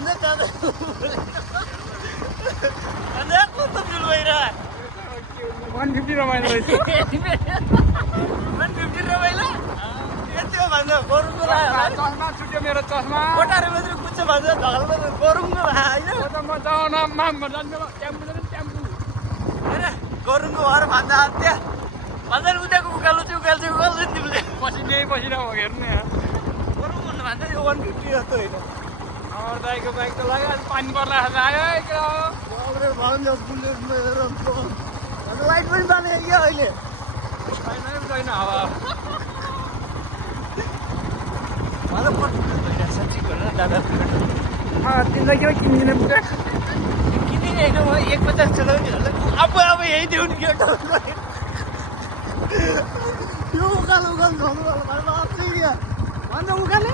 भन्दा ज्यादा भन्दा कस्तो फिल भइरहेको 150 रमाइलो रहेछ 150 रमाइलो यति हो भन्दा गरुङको लाग्यो चस्मा छुट्यो मेरो चस्मा कोठारे मात्रै कुच्छ भन्छ ढल मात्रै गरुङको लाग्यो म त जाउन माम जान्छु टेम्पो टेम्पो हैन गरुङको भएर भन्दा त्यहाँ भन्दा उताको उकालो चाहिँ उकाल्छ तिमीले पसिनै पसिना हो हेर्नु यहाँ गरुङ भन्नु भन्दा यो 150 जस्तो होइन अमर दाइको बाइक त लाग्यो अनि पानी पर्ला आयो एकरा लाइट पनि बाले क्या अहिले छैन हावा मलाई पट्टु भइरहेको छ ठिक गरेर दादा तिमीलाई के किनिदिनु पुग्यो किनेको होइन म 150 चलाउने होला अब यही देऊ नि के यो उकालो उकालो झन् भन्दा उकाले